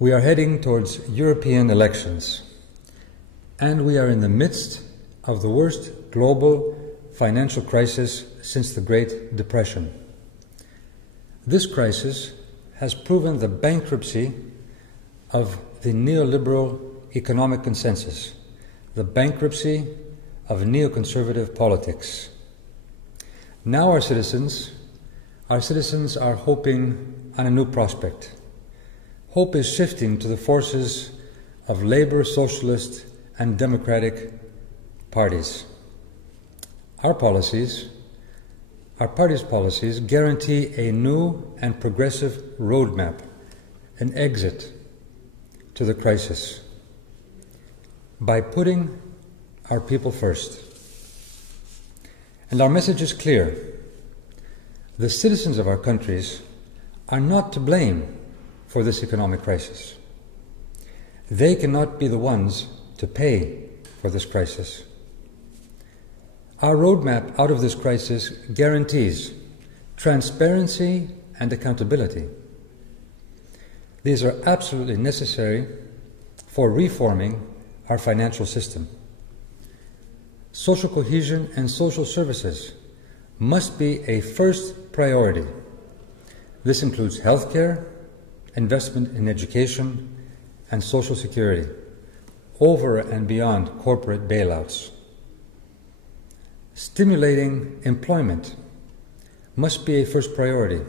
We are heading towards European elections, and we are in the midst of the worst global financial crisis since the Great Depression. This crisis has proven the bankruptcy of the neoliberal economic consensus, the bankruptcy of neoconservative politics. Now our citizens are hoping on a new prospect. Hope is shifting to the forces of Labour, Socialist and Democratic parties. Our party's policies guarantee a new and progressive roadmap, an exit to the crisis, by putting our people first. And our message is clear. The citizens of our countries are not to blame for this economic crisis. They cannot be the ones to pay for this crisis. Our roadmap out of this crisis guarantees transparency and accountability. These are absolutely necessary for reforming our financial system. Social cohesion and social services must be a first priority. This includes healthcare, investment in education and social security, over and beyond corporate bailouts. Stimulating employment must be a first priority,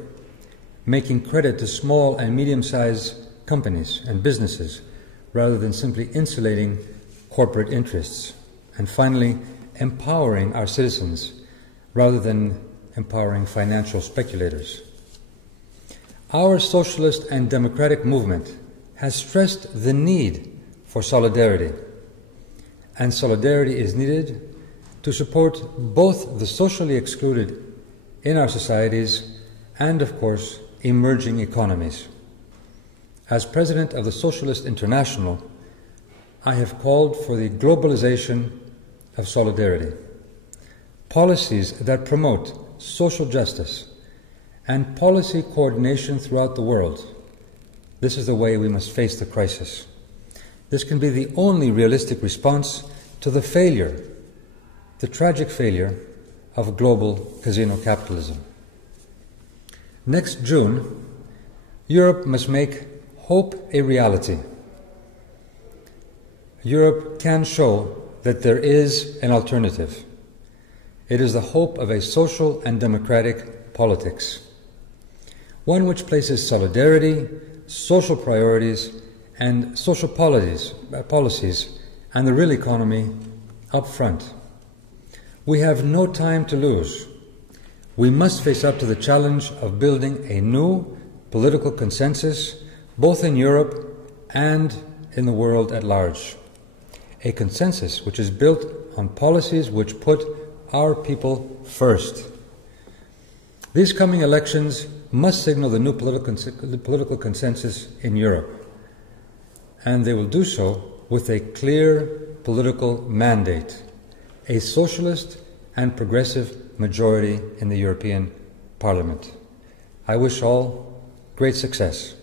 making credit to small and medium-sized companies and businesses rather than simply insulating corporate interests. And finally, empowering our citizens rather than empowering financial speculators. Our socialist and democratic movement has stressed the need for solidarity, and solidarity is needed to support both the socially excluded in our societies and, of course, emerging economies. As president of the Socialist International, I have called for the globalization of solidarity, policies that promote social justice and policy coordination throughout the world. This is the way we must face the crisis. This can be the only realistic response to the failure, the tragic failure of global casino capitalism. Next June, Europe must make hope a reality. Europe can show that there is an alternative. It is the hope of a social and democratic politics, one which places solidarity, social priorities, and social policies and the real economy up front. We have no time to lose. We must face up to the challenge of building a new political consensus, both in Europe and in the world at large. A consensus which is built on policies which put our people first. These coming elections must signal the new political consensus in Europe, and they will do so with a clear political mandate, a socialist and progressive majority in the European Parliament. I wish all great success.